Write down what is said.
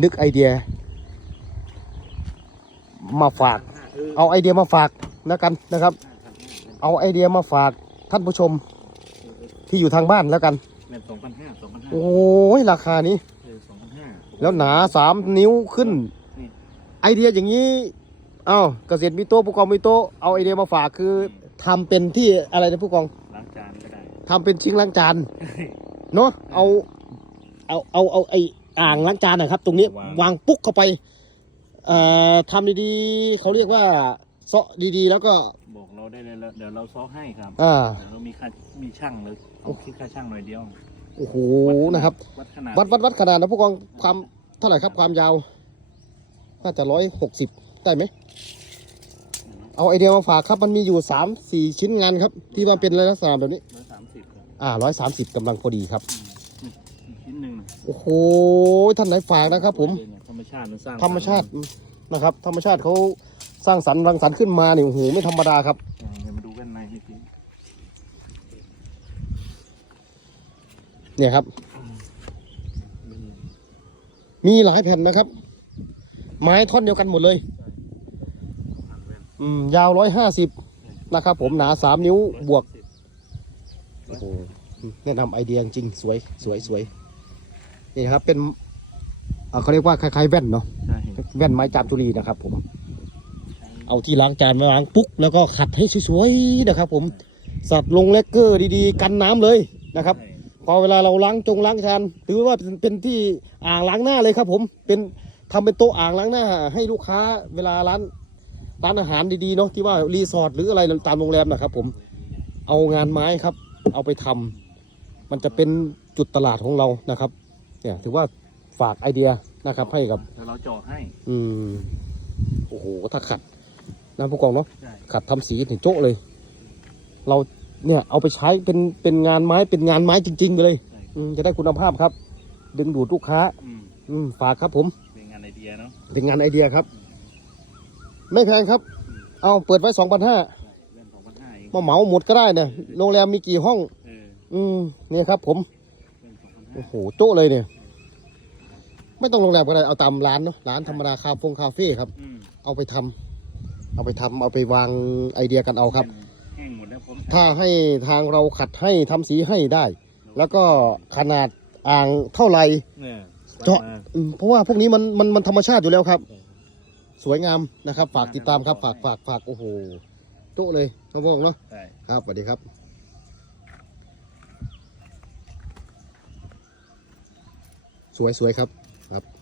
นึกไอเดีย มาฝาก เอาไอเดียมาฝากแล้วกันนะครับ เอาไอเดียมาฝากท่านผู้ชมที่อยู่ทางบ้านแล้วกันเงินสองพันห้าสองพันห้าโอ้ยราคานี้เออสองพันห้าแล้วหนาสามนิ้วขึ้นนี่ไอเดียอย่างนี้เอ้าเกษตรมีโต๊ะผู้กองมีโต๊ะเอาไอเดียมาฝากคือทำเป็นที่อะไรนะผู้กองล้างจานก็ได้ทำเป็นชิงล้างจานเนาะเอาเอาเอาเอาไอ อ่างล้างจานนะครับ ตรงนี้วางปุ๊กเข้าไป เอ่อทำดีๆเขาเรียกว่าเซาะดีๆ แล้วก็ บอกเราได้เลยแล้วเดี๋ยวเราซ้อให้ครับอ่า เดี๋ยวเรามีค่ามีช่างเลยเอาคิดค่าช่างหน่อยเดียวโอ้โหนะครับ วัดขนาดวัดวัดวัดขนาดนะผู้กองความเท่าไหร่ครับความยาวน่าจะร้อยหกสิบได้ไหม เอาไอเดียมาฝากครับมันมีอยู่สามสี่ชิ้นงานครับ ที่มันเป็นลักษณะแบบนี้ ร้อยสามสิบครับอ่าร้อยสามสิบกำลังพอดีครับ อืมอีกชิ้นหนึ่งนะ โอ้โหท่านไหนฝากนะครับ ผม ธรรมชาติมันสร้างธรรมชาตินะครับ ธรรมชาติเขาสร้างสรรค์รังสรรค์ขึ้นมาเนี่ยโอ้โหไม่ธรรมดาครับอ่าเดี๋ยวมาดูกันในนิดนึงเนี่ยครับ มีหลายแผ่นนะครับ ไม้ท่อนเดียวกันหมดเลยผ่านแว่นอืมยาวร้อยห้าสิบนะครับ ผมหนาสามนิ้วบวกโอ้โหแนะนำไอเดียจริงๆสวยสวยสวย นี่ครับ เป็นเอ่อเขาเรียกว่าคล้ายๆแว่นเนาะใช่แว่นไม้จามจุรีนะครับ ผม เอาที่ล้างจานมาล้างปุ๊กแล้วก็ขัดให้สวยๆนะครับ ผมสัตว์ลงเลกเกอร์ดีๆ กันน้ำเลยนะครับใช่พอเวลาเราล้างจงล้างจานถือว่าเป็นเป็นที่อ่างล้างหน้าเลยครับ ผมเป็นทำเป็นโต๊ะอ่างล้างหน้า ให้ลูกค้าเวลาร้านร้านอาหารดีๆเนาะที่ว่ารีสอร์ทหรืออะไรตามโรงแรมนะครับ ผมเอางานไม้ครับ เอาไปทำมันจะเป็นจุดตลาดของเรานะครับ เนี่ยถือว่าฝากไอเดียนะครับ ให้กับเดี๋ยวเราเจาะให้ อืมโอ้โหถ้าขัดนะผู้กองเนาะใช่ ขัดทำสีถึงโจ๊ะเลย เราเนี่ยเอาไปใช้เป็นเป็นงานไม้เป็นงานไม้จริง ๆ ไปเลย ใช่อืมจะได้คุณภาพครับ ดึงดูดลูกค้า อืมอืมฝากครับผม เป็นงานไอเดียเนาะเป็นงานไอเดียครับ ไม่แพงครับ เอาเปิดไว้สองพันห้าใช่เล่นสองพันห้าเองมาเหมาหมดก็ได้เนี่ยโรงแรมมีกี่ห้อง เอออืมเนี่ยครับผม โอ้โหโจ๊ะเลยเนี่ย ไม่ต้องโรงแรมก็ได้เอาตามร้านเนาะร้านธรรมดาคาเฟงคาเฟ่ครับ อืมเอาไปทำเอาไปทำเอาไปวางไอเดียกันเอาครับ แห้งหมดแล้วผมถ้าให้ทางเราขัดให้ทำสีให้ได้ แล้วก็ขนาดอ่างเท่าไหร่ เนี่ยเจาะ อืมเพราะว่าพวกนี้มันมันมันธรรมชาติอยู่แล้วครับ สวยงามนะครับ ฝากติดตามครับ ฝากฝากฝากโอ้โหโต๊ะเลยน้องพงเนาะใช่ครับสวัสดีครับ สวยๆครับครับ